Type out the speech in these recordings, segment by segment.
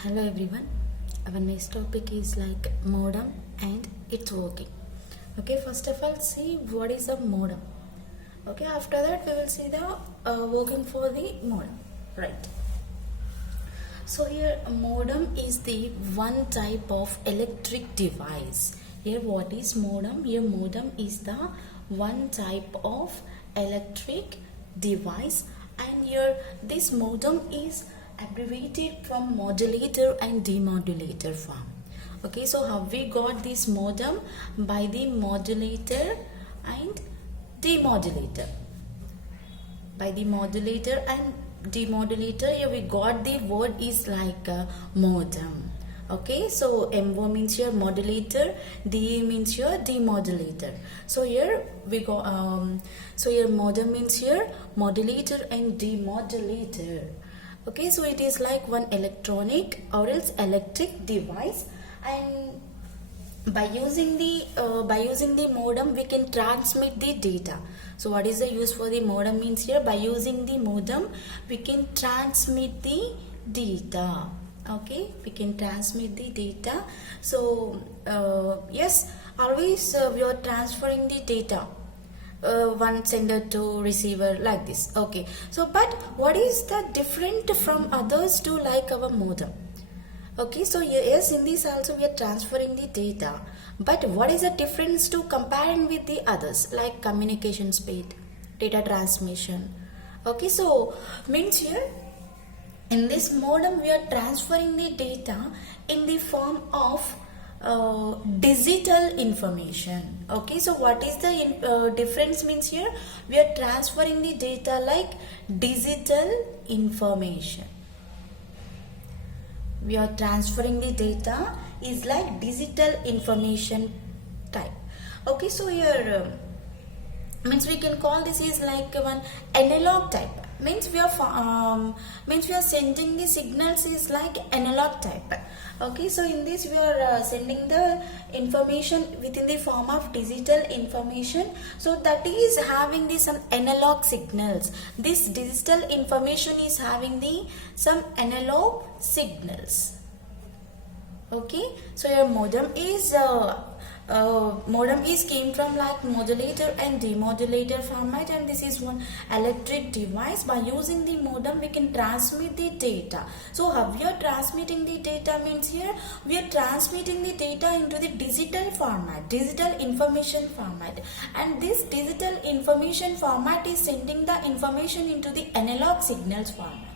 Hello everyone. Our next topic is like modem and its working. Okay, first of all, see what is a modem. Okay, after that we will see the working for the modem. Right. So here a modem is the one type of electric device. Here what is modem? Here modem is the one type of electric device, and here this modem is abbreviated from modulator and demodulator form. Okay, so how we got this modem? By the modulator and demodulator. By the modulator and demodulator, here we got the word is like modem. Okay, so MO means your modulator, DE means your demodulator. So here we go. So here modem means here modulator and demodulator. Okay, so it is like one electronic or else electric device, and by using the modem we can transmit the data. So what is the use for the modem means here? By using the modem we can transmit the data. Okay, we can transmit the data. So yes, always we are transferring the data, one sender to receiver, like this. Okay, so but what is the different from others to like our modem? Okay, so yes, in this also we are transferring the data, but what is the difference to comparing with the others like communication speed, data transmission? Okay, so means here in this modem we are transferring the data in the form of digital information. Okay, so what is the difference means here? We are transferring the data like digital information. We are transferring the data is like digital information type. Okay, so here means we can call this is like one analog type. Means we are sending the signals is like analog type. Okay, so in this we are sending the information within the form of digital information. So that is having the some analog signals. This digital information is having the some analog signals. Okay, so your modem is came from like modulator and demodulator format, and this is one electric device. By using the modem we can transmit the data. So how we are transmitting the data means here we are transmitting the data into the digital format, digital information format, and this digital information format is sending the information into the analog signals format.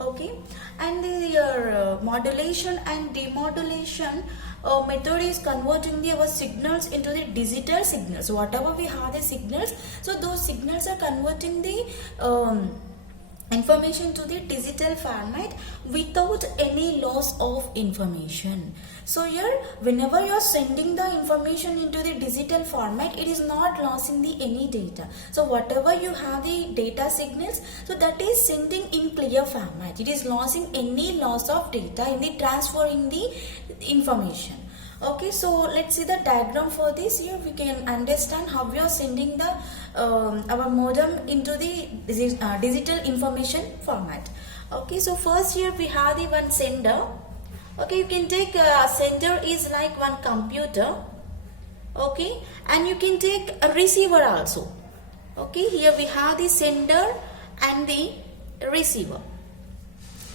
Okay, and the modulation and demodulation method is converting our signals into the digital signals. So whatever we have the signals, so those signals are converting the information to the digital format without any loss of information. So here whenever you are sending the information into the digital format, it is not losing the any data. So whatever you have the data signals, so that is sending in clear format. It is losing any loss of data in the transferring the information. Okay, so let's see the diagram for this. Here we can understand how we are sending the our modem into the digital information format. Okay, so first here we have the one sender. Okay, you can take sender is like one computer. Okay, and you can take a receiver also. Okay, here we have the sender and the receiver.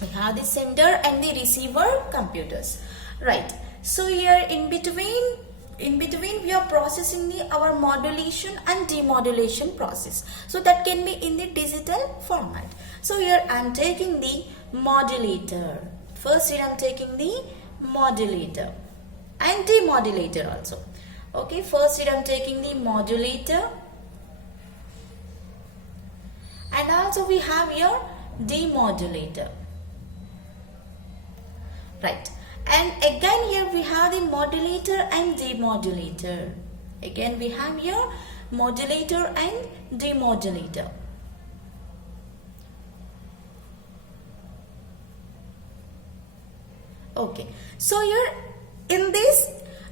We have the sender and the receiver computers. Right. So here in between we are processing our modulation and demodulation process. So that can be in the digital format. So here I am taking the modulator. First here I am taking the modulator and demodulator also. Okay, first here I am taking the modulator, and also we have here demodulator. Right. And again here we have the modulator and demodulator. Again we have here modulator and demodulator. Okay, so here in this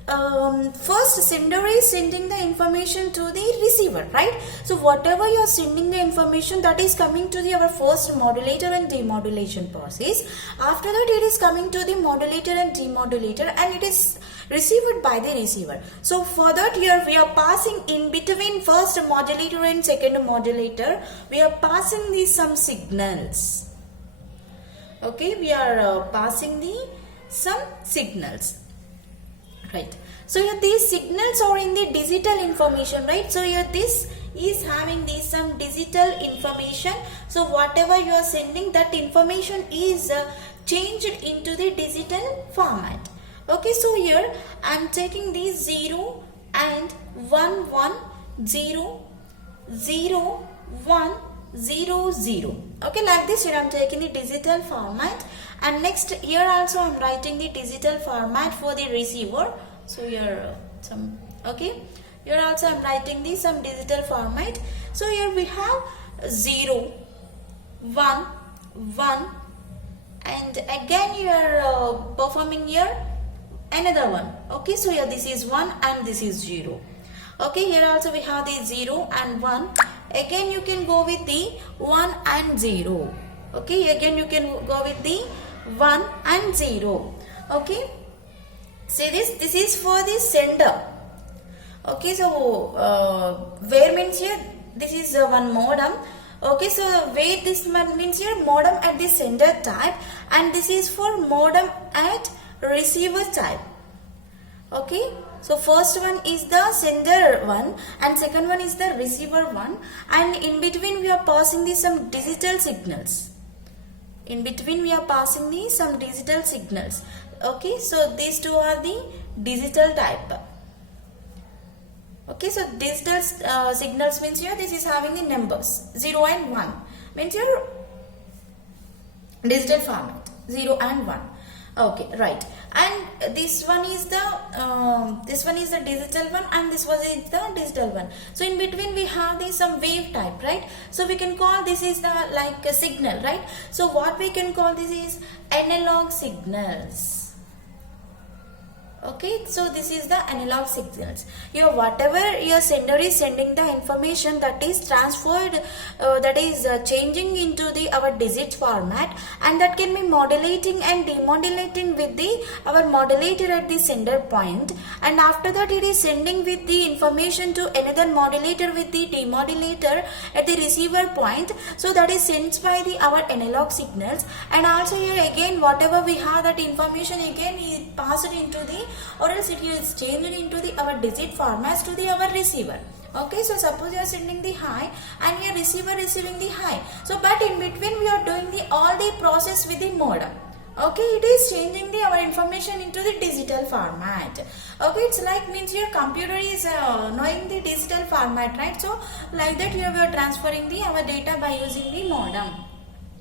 first sender is sending the information to the receiver, right? So whatever you are sending the information, that is coming to our first modulator and demodulation process. After that it is coming to the modulator and demodulator, and it is received by the receiver. So for that, here we are passing in between first modulator and second modulator, we are passing some signals. Okay, we are passing some signals, right? So here these signals are in the digital information, right? So here this is having some digital information. So whatever you are sending, that information is changed into the digital format. Okay, so here I am taking these 0 and 1 1 0 0 1 0 0. Okay, like this here I am taking the digital format, and next here also I am writing the digital format for the receiver. So here okay, here also I am writing some digital format. So here we have 0 1 1, and again you are performing here another one. Okay, so here this is 1 and this is 0. Okay, here also we have the 0 and 1. Again you can go with the 1 and 0. Okay, again you can go with the 1 and 0. Okay, see this is for the sender. Okay, so where means here this is one modem. Okay, so where this means here modem at the sender type, and this is for modem at receiver type. Okay, so first one is the sender one and second one is the receiver one, and in between we are passing some digital signals. In between we are passing some digital signals. Okay, so these two are the digital type. Okay, so digital signals means here this is having the numbers 0 and 1, means here digital format 0 and 1. Okay, right, and this one is the digital one, and this one is the digital one. So in between we have some wave type, right? So we can call this is the like a signal, right? So what we can call this is analog signals. Okay, so this is the analog signals. Here whatever your sender is sending the information, that is transferred, that is changing into our digit format, and that can be modulating and demodulating with our modulator at the sender point, and after that it is sending with the information to another modulator with the demodulator at the receiver point. So that is sent by our analog signals, and also here again whatever we have, that information again is passed into or else it is changed into our digit formats to our receiver. Okay, so suppose you are sending the high and your receiver receiving the high. So but in between we are doing all the process with the modem. Okay, it is changing our information into the digital format. Okay, it's like means your computer is knowing the digital format, right? So like that here we are transferring our data by using the modem.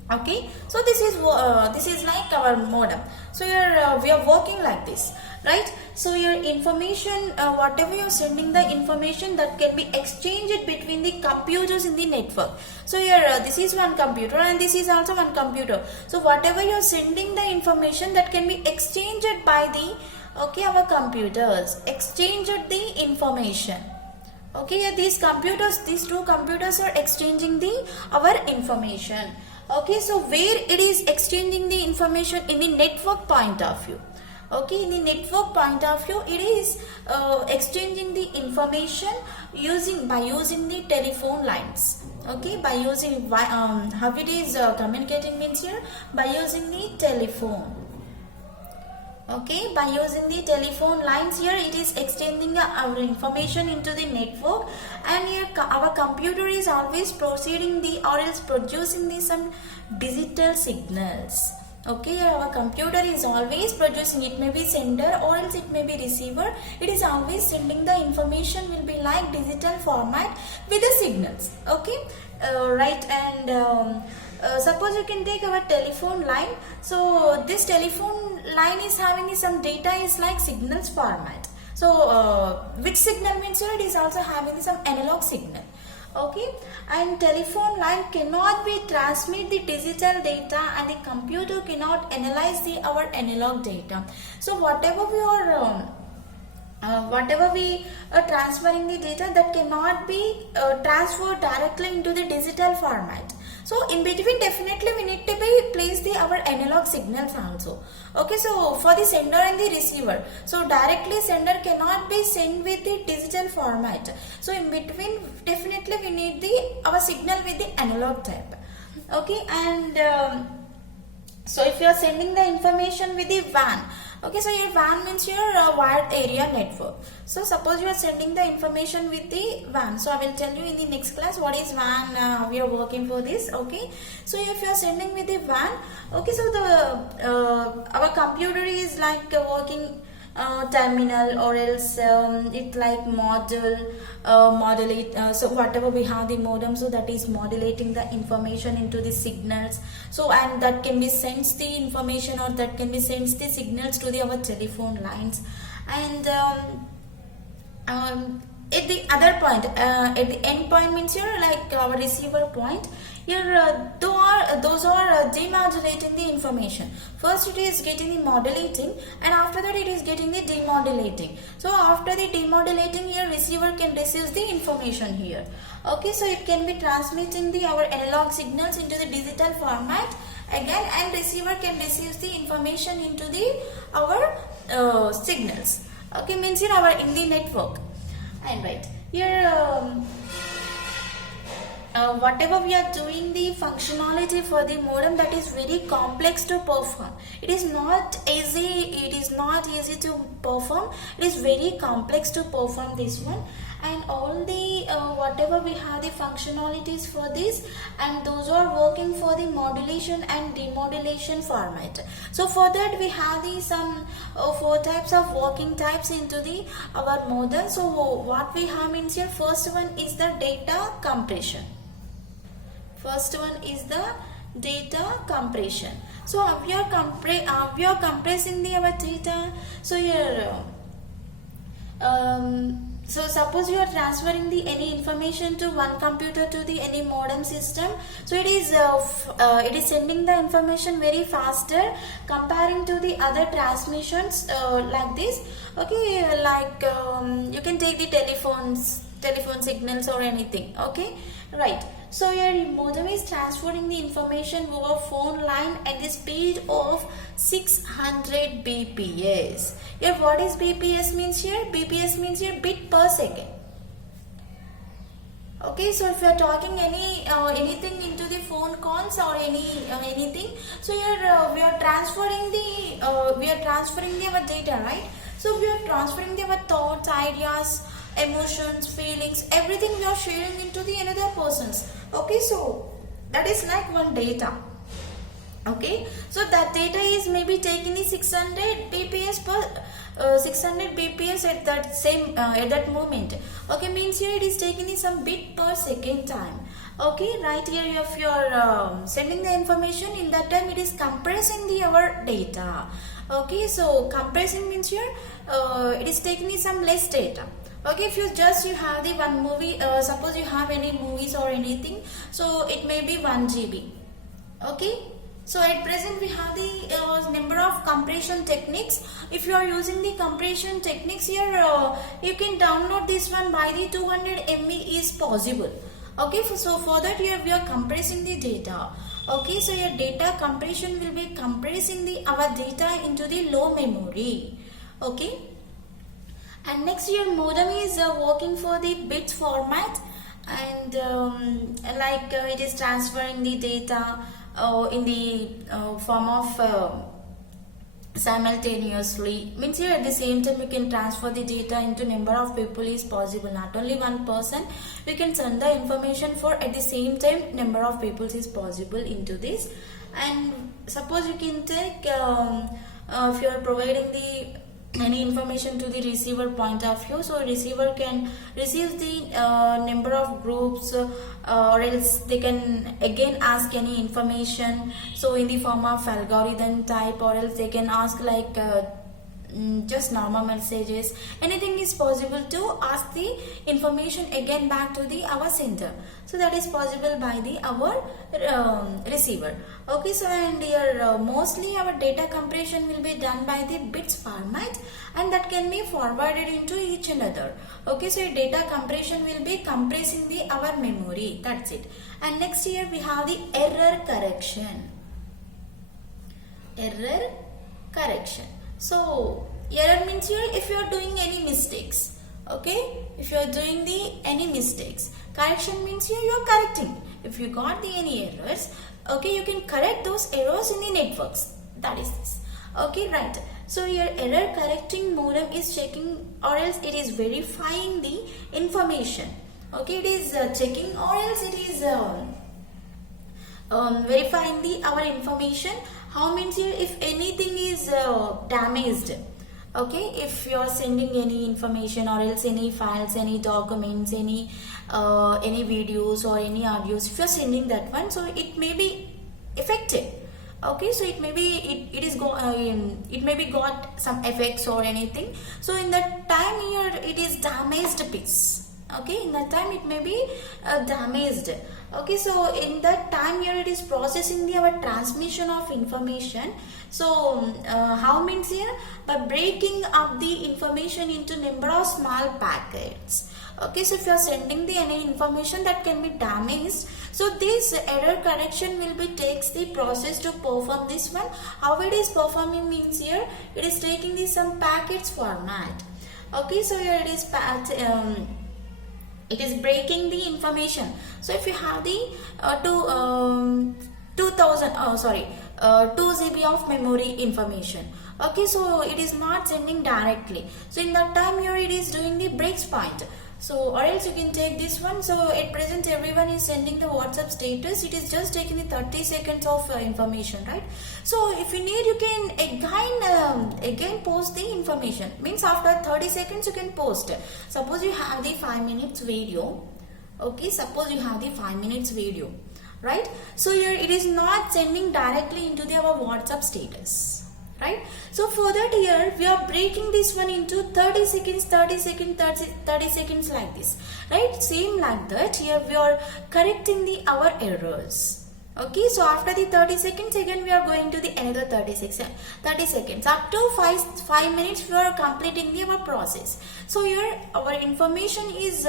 Okay, so this is like our modem. So here we are working like this, right? So your information, whatever you're sending the information, that can be exchanged between the computers in the network. So here this is one computer and this is also one computer. So whatever you're sending the information, that can be exchanged by our computers, exchanged the information. Okay, here these two computers are exchanging our information. Okay, so where it is exchanging the information in the network point of view. Okay, in the network point of view, it is exchanging the information by using the telephone lines. Okay, by using how it is communicating means here by using the telephone. Okay, by using the telephone lines, here it is extending our information into the network, and here our computer is always proceeding or else producing some digital signals. Okay, here our computer is always producing, it may be sender or else it may be receiver, it is always sending the information will be like digital format with the signals. Okay, right, and suppose you can take our telephone line. So this telephone line is having some data is like signals format. So which signal means here it is also having some analog signal. Okay, and telephone line cannot be transmit the digital data, and the computer cannot analyze our analog data. So whatever we are whatever we transferring the data, that cannot be transferred directly into the digital format. So in between definitely we need to be place the our analog signals also. Okay, so for the sender and the receiver, so directly sender cannot be sent with the digital format. So in between definitely we need the our signal with the analog type. Okay, and so if you are sending the information with the WAN, okay, so your WAN means your wired area network. So suppose you are sending the information with the WAN. So I will tell you in the next class what is WAN. We are working for this. Okay, so if you are sending with the WAN, okay, so the our computer is like working terminal, or else it like modulate, so whatever we have the modem, so that is modulating the information into the signals. So and that can be sends the information, or that can be sends the signals to the our telephone lines. And at the other point, at the end point means your like our receiver point, here those are demodulating the information. First it is getting the modulating, and after that it is getting the demodulating. So after the demodulating, here receiver can receive the information here. Okay, so it can be transmitting the our analog signals into the digital format again, and receiver can receive the information into the our signals. Okay, means here our in the network. And right here whatever we are doing the functionality for the modem, that is very complex to perform. It is not easy to perform. It is very complex to perform this one. And all the whatever we have the functionalities for this, and those are working for the modulation and demodulation format. So for that we have the some 4 types of working types into the our modem. So what we have means here, first one is the data compression. First one is the data compression. So we are compressing the our data. So here so suppose you are transferring the any information to one computer to the any modem system. So it is sending the information very faster comparing to the other transmissions like this. Okay, like you can take the telephone signals or anything. Okay, right. So your modem is transferring the information over phone line at the speed of 600 bps. Here what is bps means here? Bps means here bit per second. Okay, so if you are talking anything into the phone calls or anything, so here we are transferring the our data, right? So we are transferring our thoughts, ideas, emotions, feelings, everything we are sharing into the another person's. Okay, so that is like one data. Okay, so that data is maybe taking the 600 bps per 600 bps at that same at that moment. Okay, means here it is taking the some bit per second time. Okay, right here if you are sending the information, in that time it is compressing the our data. Okay, so compressing means here it is taking the some less data. Okay, if you have the one movie, suppose you have any movies or anything, so it may be 1 GB. Okay, so at present we have the number of compression techniques. If you are using the compression techniques here, you can download this one by the 200 MB is possible. Okay, so for that here we are compressing the data. Okay, so your data compression will be compressing our data into the low memory. Okay. And next your modem is working for the bits format, and it is transferring the data in the form of simultaneously. Means here at the same time we can transfer the data into number of people is possible. Not only one person, we can send the information for at the same time number of people is possible into this. And suppose you can take if you are providing the any information to the receiver point of view, so receiver can receive the number of groups, or else they can again ask any information, so in the form of algorithm type, or else they can ask like just normal messages, anything is possible to ask the information again back to the our sender. So that is possible by the our receiver. Okay, so and here mostly our data compression will be done by the bits format, and that can be forwarded into each another. Okay, so data compression will be compressing the our memory. That's it. And next here we have the error correction. Error correction. So error means here if you are doing any mistakes. Okay, if you are doing the any mistakes. Correction means here you are correcting. If you got the any errors, okay, you can correct those errors in the networks. That is this. Okay, right. So your error correcting modem is checking, or else it is verifying the information. Okay, it is checking, or else it is verifying the our information. How means here if anything is damaged. Okay, if you are sending any information, or else any files, any documents, any videos or any audios, if you are sending that one, so it may be affected. Okay, so it may be it may be got some effects or anything. So in that time here it is damaged piece. Okay, in that time it may be damaged. Okay, so in that time here it is processing the our transmission of information. So how means here by breaking up the information into number of small packets. Okay, so if you are sending the any information that can be damaged, so this error correction will be takes the process to perform this one. How it is performing means here it is taking the some packets format. Okay, so here it is it is breaking the information. So if you have the 2 GB of memory information, okay, so it is not sending directly. So in that time here it is doing the breaks point. So or else you can take this one. So at present everyone is sending the WhatsApp status. It is just taking the 30 seconds of information, right? So if you need, you can again post the information. Means after 30 seconds you can post. Suppose you have the 5 minutes video. Okay, suppose you have the 5 minutes video, right? So here it is not sending directly into our WhatsApp status. Right, so for that here we are breaking this one into 30 seconds, 30 seconds, 30 seconds like this, right? Same like that here we are correcting the our errors. Okay, so after the 30 seconds again we are going to the another 30 seconds up to 5 minutes we are completing the our process. So here our information is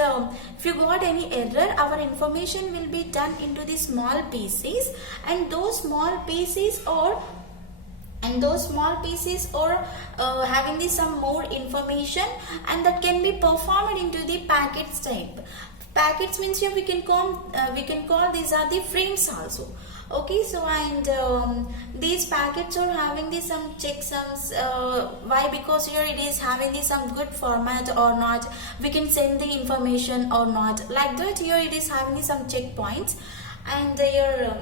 if you got any error, our information will be done into the small pieces, and those small pieces or having the some more information, and that can be performed into the packets type. Packets means here we can call these are the frames also. Okay, so and these packets are having the some checksums. Why? Because here it is having the some good format or not. We can send the information or not. Like that here it is having the some checkpoints, and your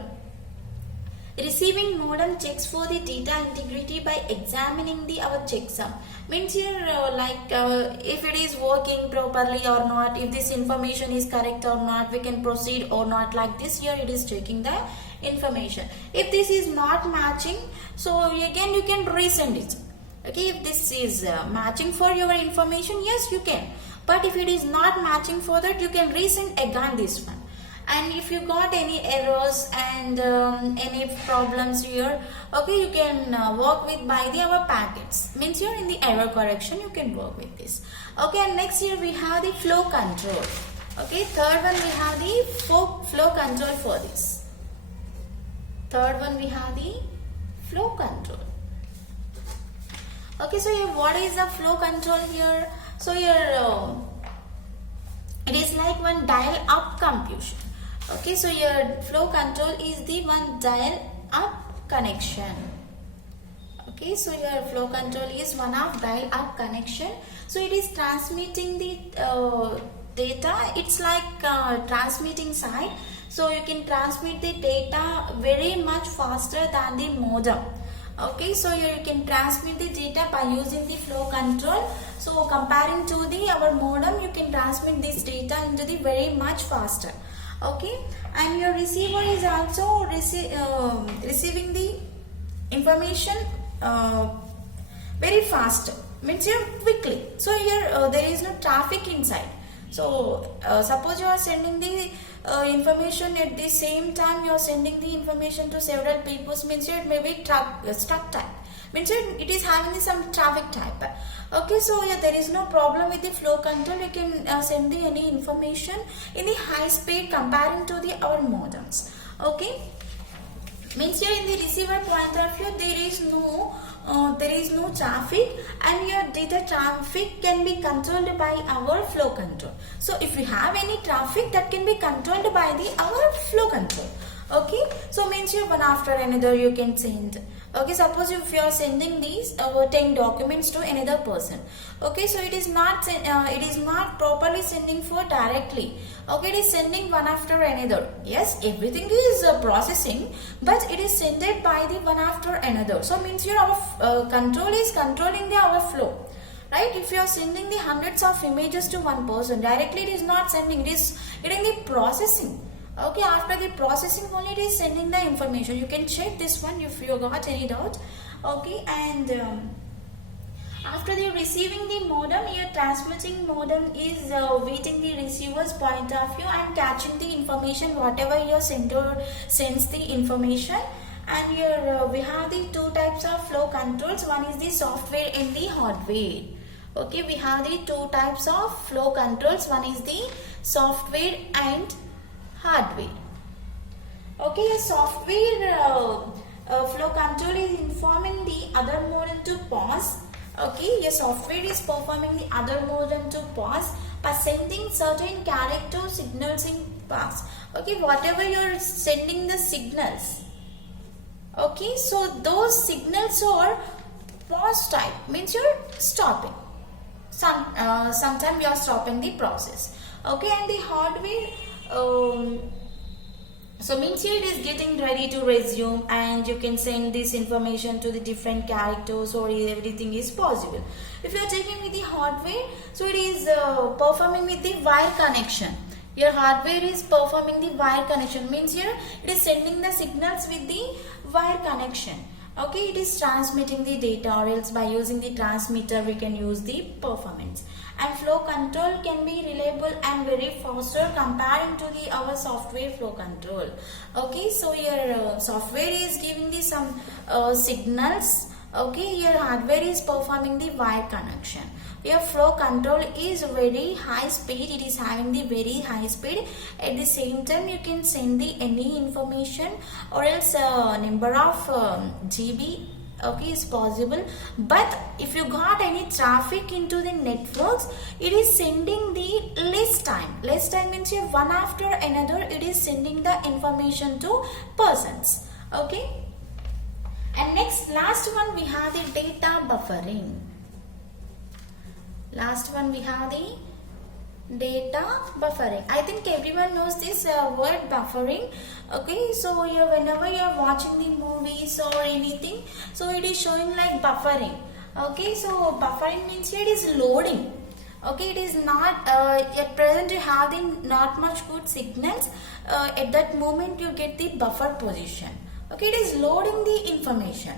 receiving modem checks for the data integrity by examining the our checksum. Means here if it is working properly or not, if this information is correct or not, we can proceed or not. Like this here it is checking the information. If this is not matching, so again you can resend it. Okay, if this is matching for your information, yes you can, but if it is not matching for that, you can resend again this one. And if you got any errors and any problems here, okay, you can work with by the our packets. Means here in the error correction you can work with this. Okay, and next here we have the flow control. Okay, third one we have the flow control for this. Third one we have the flow control. Okay, so here what is the flow control here? So here it is like one dial up computation. Okay, so your flow control is the one dial up connection. Okay, so your flow control is one of dial up connection. So it is transmitting the data. It's like transmitting side. So you can transmit the data very much faster than the modem. Okay, so here you can transmit the data by using the flow control. So comparing to the our modem, you can transmit this data into the very much faster. Okay, and your receiver is also receiving the information very fast, means here quickly. So here there is no traffic inside. So suppose you are sending the information at the same time, you are sending the information to several people, means here it may be struck type, means here it is having some traffic type. Okay, so yeah, there is no problem with the flow control. You can send the any information in the high speed comparing to the our modems. Okay, means here in the receiver point of view there is no traffic, and your data traffic can be controlled by our flow control. So if you have any traffic, that can be controlled by the our flow control. Okay, so means here one after another you can send. Okay, suppose if you are sending these 10 documents to another person. Okay, so it is not properly sending for directly. Okay, it is sending one after another. Yes, everything is processing, but it is sent by the one after another. So means here our control is controlling the our flow. Right? If you are sending the hundreds of images to one person, directly it is not sending. It is in the processing. Okay, after the processing only it is sending the information. You can check this one if you got any doubt. Okay, and after the receiving the modem, your transmitting modem is waiting the receiver's point of view and catching the information whatever your sender sends the information. And here we have the two types of flow controls. One is the software and the hardware. Okay, we have the two types of flow controls. One is the software and hardware. Okay, a software flow control is informing the other modem to pause. Okay, your software is performing the other modem to pause by sending certain character signals in pass. Okay, whatever you are sending the signals. Okay, so those signals are pause type, means you are stopping. Sometimes you are stopping the process. Okay, and the hardware. So means here it is getting ready to resume, and you can send this information to the different characters, or everything is possible. If you are taking with the hardware, so it is performing with the wire connection. Your hardware is performing the wire connection, means here it is sending the signals with the wire connection. Okay, it is transmitting the data, or else by using the transmitter we can use the performance. And flow control can be reliable and very faster comparing to the our software flow control. Okay, so your software is giving the some signals. Okay, your hardware is performing the wire connection. Your flow control is very high speed. It is having the very high speed. At the same time, you can send the any information, or else number of GB. Okay, is possible. But if you got any traffic into the networks, it is sending the less time. Less time means you one after another it is sending the information to persons. Okay, and last one we have the data buffering. Last one we have the data buffering. I think everyone knows this word buffering. Okay, so whenever you are watching the movies or anything, so it is showing like buffering. Okay, so buffering means it is loading. Okay, it is not at present you have the not much good signals. At that moment you get the buffer position. Okay, it is loading the information,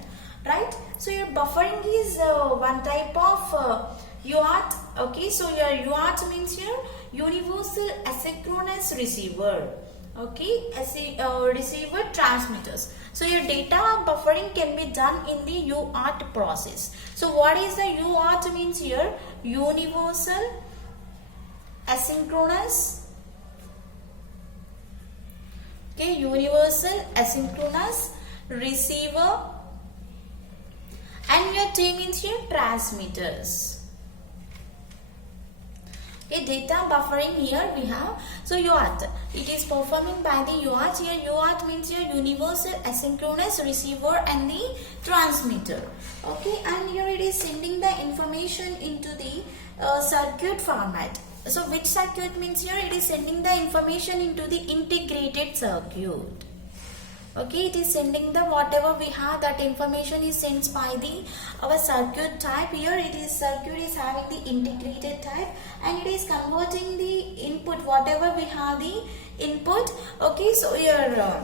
right? So your buffering is one type of UART. Okay, so your UART means your universal asynchronous receiver. Okay, receiver transmitters. So your data buffering can be done in the UART process. So what is the UART means here? Universal asynchronous. Okay, universal asynchronous receiver, and your T means your transmitters. Okay, data buffering here we have. So UART, it is performing by the UART. Here UART means your universal asynchronous receiver and the transmitter. Okay, and here it is sending the information into the circuit format. So which circuit means here it is sending the information into the integrated circuit. Okay, it is sending the whatever we have, that information is sent by the our circuit type. Here it is circuit is having the integrated type, and it is converting the input whatever we have the input. Okay, so here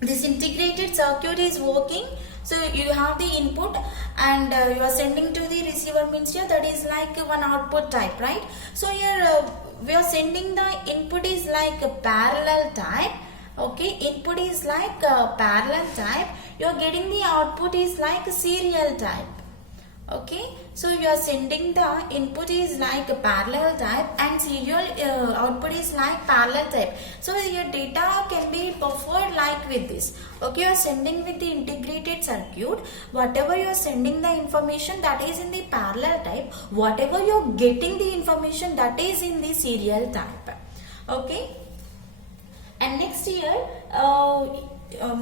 this integrated circuit is working. So you have the input and you are sending to the receiver, means here that is like one output type, right? So here we are sending the input is like a parallel type. Okay, input is like a parallel type, you are getting the output is like a serial type. Okay, so you are sending the input is like a parallel type and serial output is like parallel type. So your data can be buffered like with this. Okay, you are sending with the integrated circuit, whatever you are sending the information that is in the parallel type, whatever you are getting the information that is in the serial type. Okay, and next here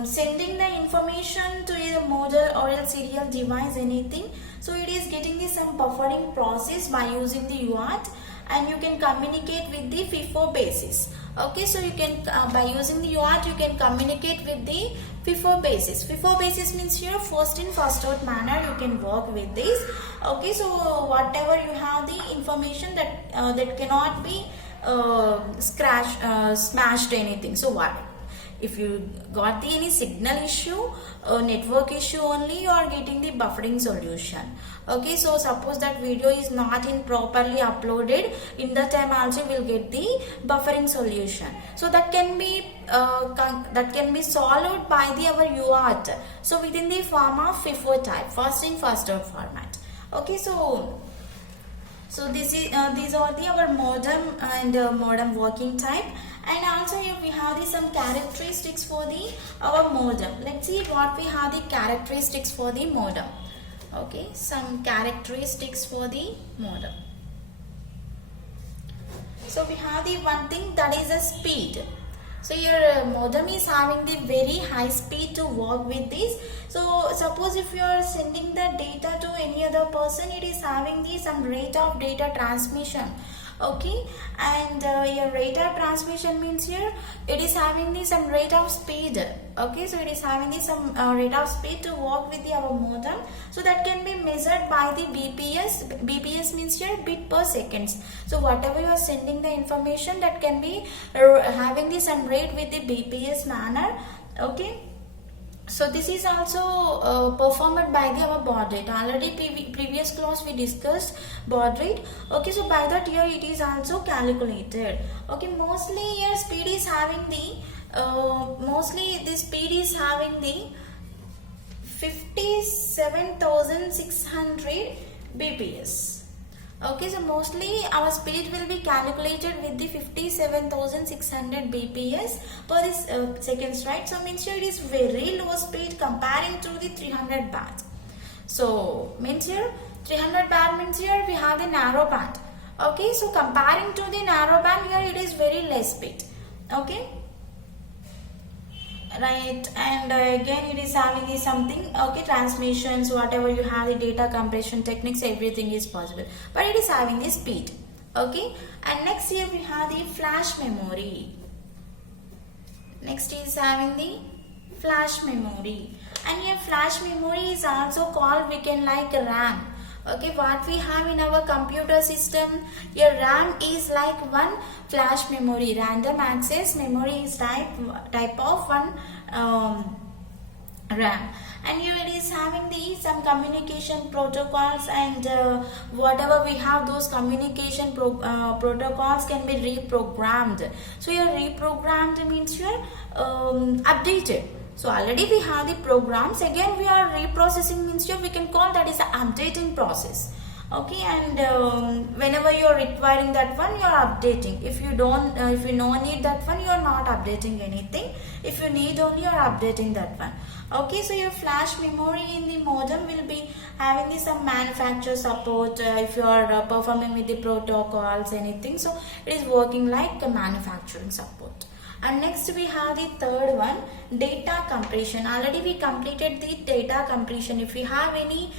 sending the information to a model or a serial device, anything. So it is getting the some buffering process by using the UART, and you can communicate with the FIFO basis. Okay, so you can by using the UART you can communicate with the FIFO basis. FIFO basis means here first in first out manner you can work with this. Okay, so whatever you have the information that that cannot be smashed anything. So what if you got the any signal issue, network issue only, you are getting the buffering solution. Okay, so suppose that video is not in properly uploaded, in the time also will get the buffering solution. So that can be solved by the our UART. So within the form of FIFO type, first in first out format. Okay, so this is these are the our modem and modem working type. And also here we have the some characteristics for the our modem. Let's see what we have the characteristics for the modem. Okay, some characteristics for the modem. So we have the one thing that is a speed. So your modem is having the very high speed to work with this. So suppose if you are sending the data to any other person, it is having the some rate of data transmission. Okay, and your rate of transmission means here it is having the some rate of speed. Okay, so it is having the some rate of speed to work with the our modem. So that can be measured by the BPS. BPS means here bit per seconds. So whatever you are sending the information, that can be having the some rate with the BPS manner. Okay, so this is also performed by the our baud rate. Already previous class we discussed baud rate. Okay, so by that here it is also calculated. Okay, mostly here speed is having the mostly this speed is having the 57,600 bps. Okay, so mostly our speed will be calculated with the 57,600 bps per this seconds, right? So means here it is very low speed comparing to the 300 band. So means here 300 band means here we have the narrow band. Okay, so comparing to the narrow band, here it is very less speed. Okay, right, and again it is having the something. Okay, transmissions, whatever you have, the data compression techniques, everything is possible, but it is having the speed. Okay, and next here we have the flash memory. Next is having the flash memory, and here flash memory is also called, we can like RAM. Okay, what we have in our computer system, your RAM is like one flash memory. Random access memory is type of one RAM, and here it is having the some communication protocols, and whatever we have, those communication protocols can be reprogrammed. So your reprogrammed means your updated. So already we have the programs, again we are reprocessing, means here we can call that is the updating process. Okay, and whenever you are requiring that one, you are updating. If you don't if you don't need that one, you are not updating anything. If you need only, you are updating that one. Okay, so your flash memory in the modem will be having the some manufacturer support if you are performing with the protocols, anything. So it is working like a manufacturing support. And next we have the third one, data compression. Already we completed the data compression. If you have any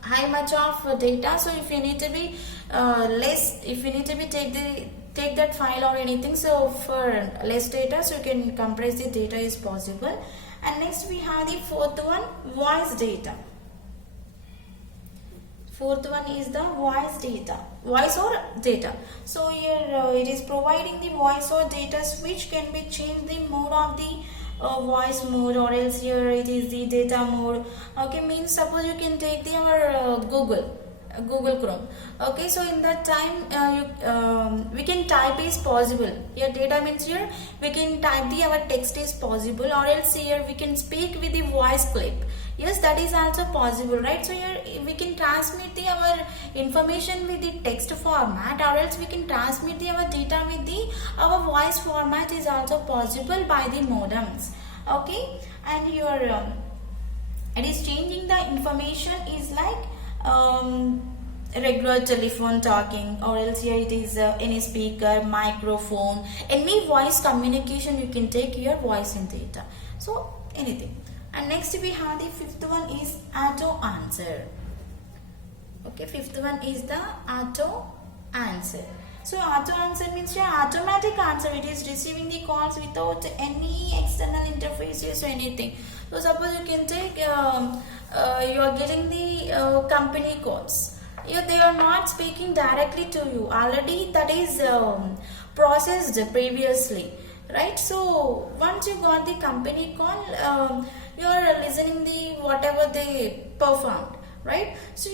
high much of data, so if you need to be less, if you need to be take that file or anything, so for less data, so you can compress the data is possible. And next we have the fourth one, voice data. Fourth one is the voice or data. So here it is providing the voice or data which can be changed the mode of the voice mode, or else here it is the data mode. Okay, means suppose you can take the our Google Chrome. Okay, so in that time we can type is possible. Here data means here we can type the our text is possible, or else here we can speak with the voice clip. Yes, that is also possible, right? So here we can transmit the our information with the text format, or else we can transmit the our data with the our voice format is also possible by the modems. Okay, and here it is changing the information is like regular telephone talking, or else here it is any speaker, microphone, any voice communication you can take here voice and data. So anything. And next we have the fifth one is auto answer. Okay, fifth one is the auto answer. So auto answer means your automatic answer. It is receiving the calls without any external interfaces or anything. So suppose you can take you are getting the company calls. They are not speaking directly to you. Already that is processed previously, right? So once you got the company call, you are listening the whatever they performed, right? So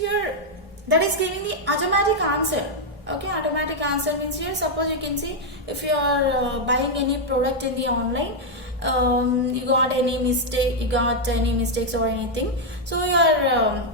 that is giving the automatic answer. Okay, automatic answer means here suppose you can see if you are buying any product in the online, you got any mistakes or anything, so you are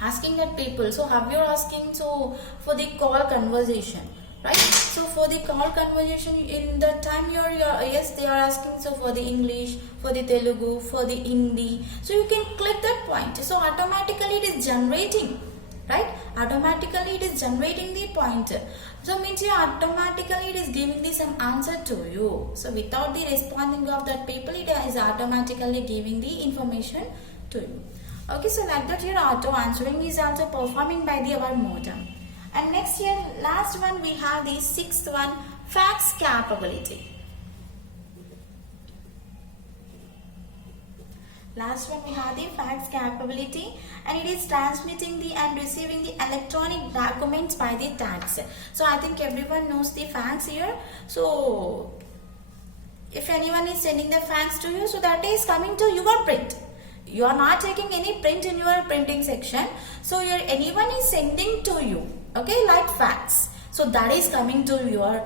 asking at people, so how you are asking, so for the call conversation, right? So for the call conversation in the time yes, they are asking, so for the English, for the Telugu, for the Hindi, so you can click that point, so automatically it is generating, right? Automatically it is generating the pointer. So means you automatically it is giving the some answer to you. So without the responding of that people, it is automatically giving the information to you. Okay, so like that your auto answering is also performing by the our modem. And next here, last one we have the sixth one, fax capability. Last one we have the fax capability, and it is transmitting the and receiving the electronic documents by the fax. So I think everyone knows the fax here. So if anyone is sending the fax to you, so that is coming to your print. You are not taking any print in your printing section. So anyone is sending to you, okay, like fax. So that is coming to your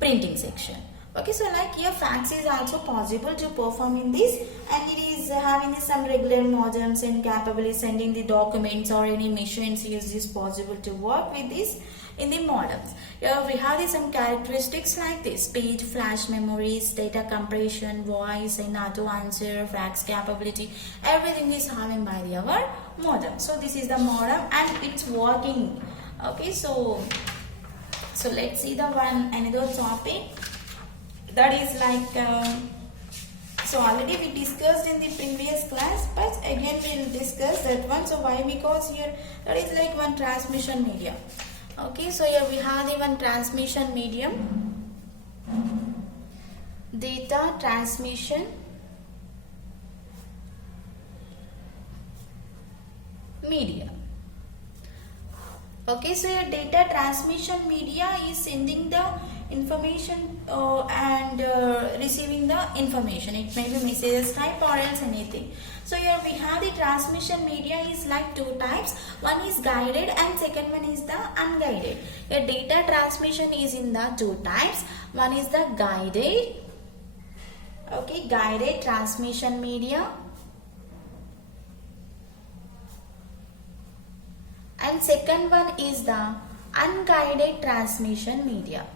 printing section. Okay, so like here fax is also possible to perform in this, and it is having some regular modems and capability sending the documents or any machines is possible to work with this in the modems. Here we have some characteristics like this: speed, flash memories, data compression, voice and auto answer, fax capability. Everything is having by our modem. So this is the modem and it's working. Okay, so let's see the another topic. That is like, so already we discussed in the previous class, but again we will discuss that one. So why? Because here that is like one transmission medium. Okay, so here we have the one transmission medium, data transmission media. Okay, so your data transmission media is sending the information and receiving the information. It may be messages type or else anything. So here we have the transmission media is like two types. One is guided and second one is the unguided. Your data transmission is in the two types. One is the guided, okay, guided transmission media, and second one is the unguided transmission media.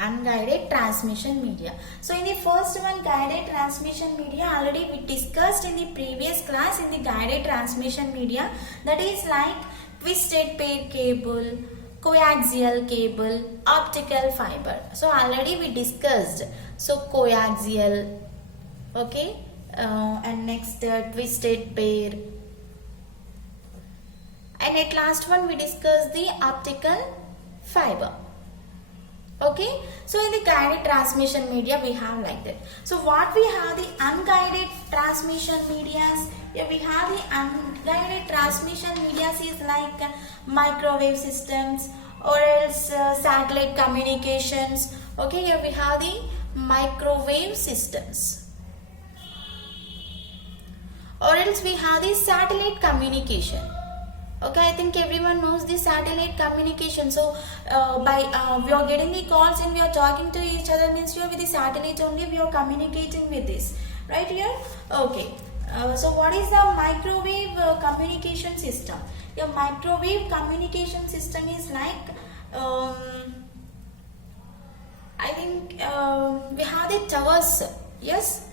Unguided transmission media. So in the first one, guided transmission media, already we discussed in the previous class in the guided transmission media, that is like twisted pair cable, coaxial cable, optical fiber. So already we discussed. So coaxial, okay, and next twisted pair, and at last one we discussed the optical fiber. Okay, so in the guided transmission media we have like that. So what we have the unguided transmission medias. Here we have the unguided transmission medias is like microwave systems or else satellite communications. Okay, here we have the microwave systems or else we have the satellite communication. Okay, I think everyone knows the satellite communication. So we are getting the calls and we are talking to each other, means here with the satellite only we are communicating with this, right here. Okay, so what is the microwave communication system? Your microwave communication system is like I think we have the towers. Yes,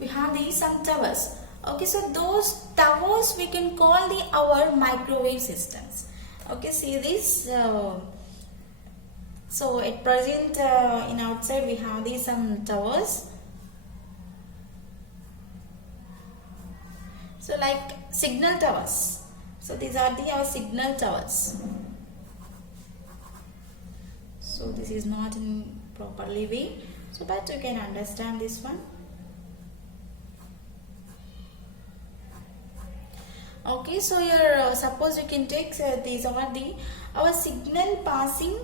we have these some towers. Okay, so those towers we can call the our microwave systems. Okay, see this. So at present in outside we have these some towers. So like signal towers. So these are the our signal towers. So this is not in properly way. So but you can understand this one. Okay, so here suppose you can take these are the our signal passing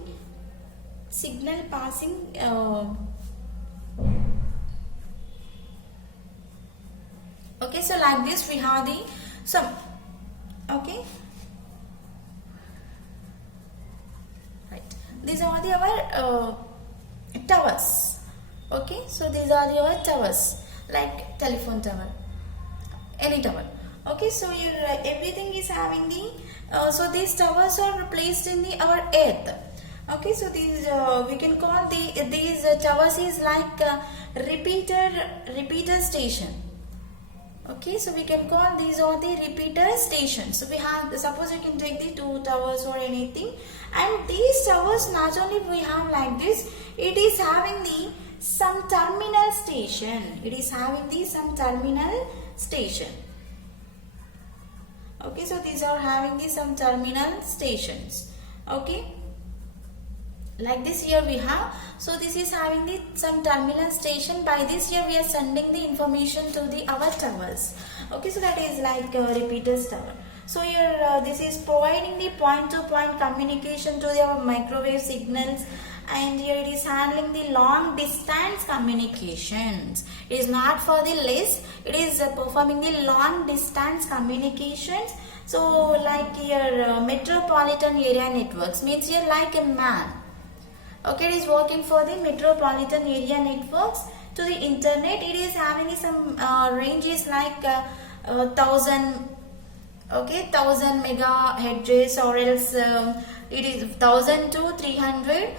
okay, so like this we have the some. Okay, right, these are the our towers. Okay, so these are the our towers like telephone tower, any tower. Okay, so your everything is having the so these towers are placed in the our earth. Okay, so these we can call these towers is like repeater station. Okay, so we can call these are the repeater stations. So we have, suppose you can take the 2 towers or anything, and these towers not only we have like this, it is having the some terminal station. It is having the some terminal station. Okay, so these are having the some terminal stations. Okay, like this here we have. So this is having the some terminal station. By this here we are sending the information to the our towers. Okay, so that is like repeaters tower. So here this is providing the point-to-point communication to the our microwave signals, and here it is handling the long distance communications. It is not for the less, it is performing the long distance communications. So like here metropolitan area networks means here like a man. Okay, it is working for the metropolitan area networks to the internet. It is having some ranges like 1000, okay, 1000 megahertz or else it is 1000 to 300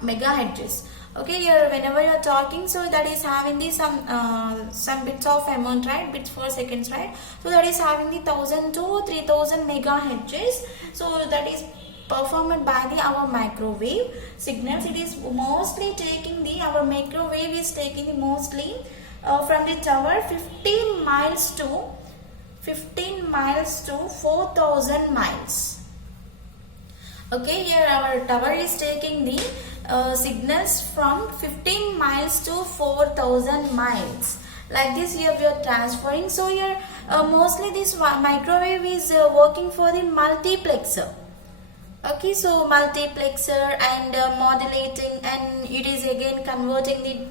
megahertz. Okay, here whenever you are talking, so that is having the some bits of amount, right, bits per seconds, right. So that is having the 1000 to 3000 megahertz. So that is performed by the our microwave signals. It is mostly taking the our microwave is taking the mostly from the tower 15 miles to 4000 miles. Okay, here our tower is taking the signals from 15 miles to 4000 miles. Like this here we are transferring. So here mostly this microwave is working for the multiplexer. Okay, so multiplexer and modulating, and it is again converting the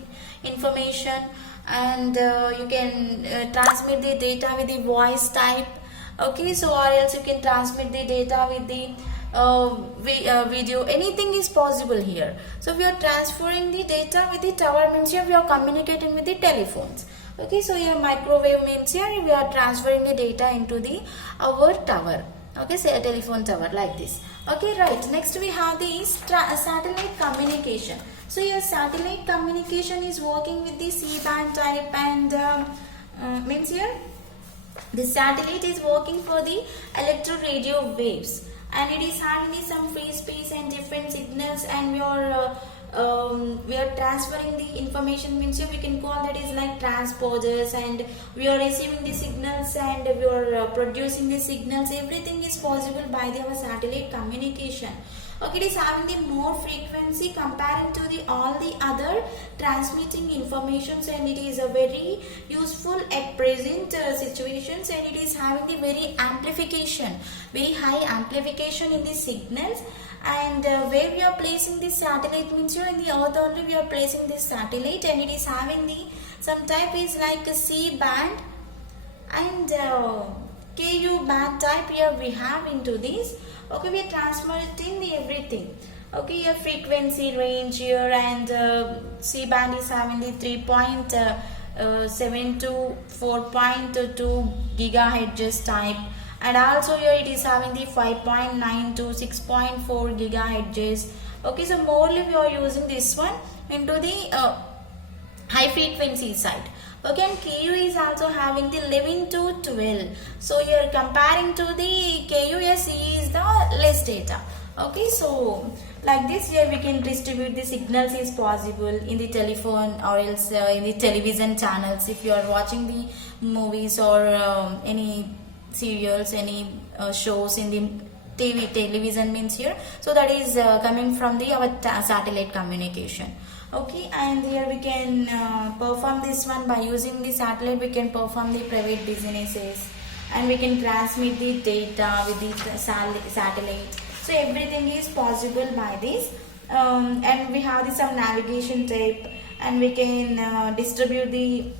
information, and you can transmit the data with the voice type. Okay, so or else you can transmit the data with the video. Anything is possible here. So we are transferring the data with the tower means here we are communicating with the telephones. Okay, so here microwave means here we are transferring the data into the our tower. Okay, say a telephone tower like this. Okay, right, next we have the satellite communication. So your satellite communication is working with the C-band type, and means here the satellite is working for the electro radio waves, and it is having some free space and different signals, and we are transferring the information means here we can call that is like transporters, and we are receiving the signals and we are producing the signals. Everything is possible by our satellite communication. Okay, it is having the more frequency comparing to the all the other transmitting informations, and it is a very useful at present situations, and it is having the very amplification, very high amplification in the signals. And where we are placing this satellite means here in the earth only we are placing this satellite, and it is having the some type is like a C band and KU band type here we have into this. Okay, we are transmitting the everything. Okay, your frequency range here, and C band is having the 3.7 to 4.2 gigahertz type, and also here it is having the 5.9 to 6.4 gigahertz. Okay, so morely we are using this one into the high frequency side. Okay, and KU is also having the 11 to 12. So you are comparing to the KU, yes, is the less data. Okay, so like this here we can distribute the signals is possible in the telephone or else in the television channels. If you are watching the movies or any serials, any shows in the television means here, so that is coming from the our satellite communication. Okay, and here we can perform this one by using the satellite. We can perform the private businesses, and we can transmit the data with the satellite. So everything is possible by this, and we have some navigation tape, and we can distribute the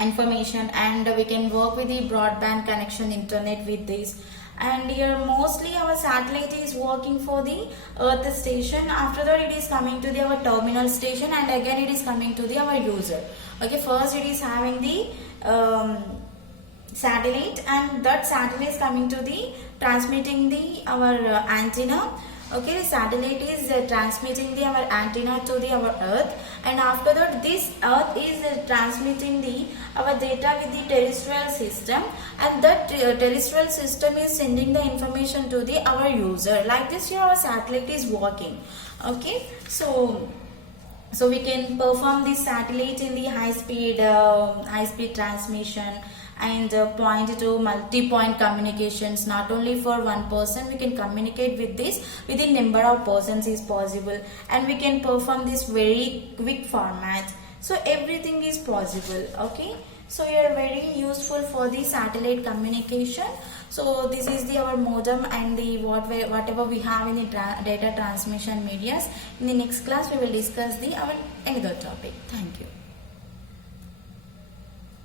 information, and we can work with the broadband connection internet with this. And here mostly our satellite is working for the earth station. After that it is coming to the our terminal station, and again it is coming to the our user. Okay, first it is having the satellite, and that satellite is coming to the transmitting the our antenna. Okay, satellite is transmitting the our antenna to the our earth, and after that this earth is transmitting the our data with the terrestrial system, and that terrestrial system is sending the information to the our user. Like this here our satellite is working. Okay, so we can perform this satellite in the high speed transmission, and point to multi-point communications. Not only for one person, we can communicate with this within number of persons is possible, and we can perform this very quick format. So everything is possible. Okay, so you are very useful for the satellite communication. So this is the our modem and the whatever we have in the data transmission medias. In the next class we will discuss the our another topic. Thank you.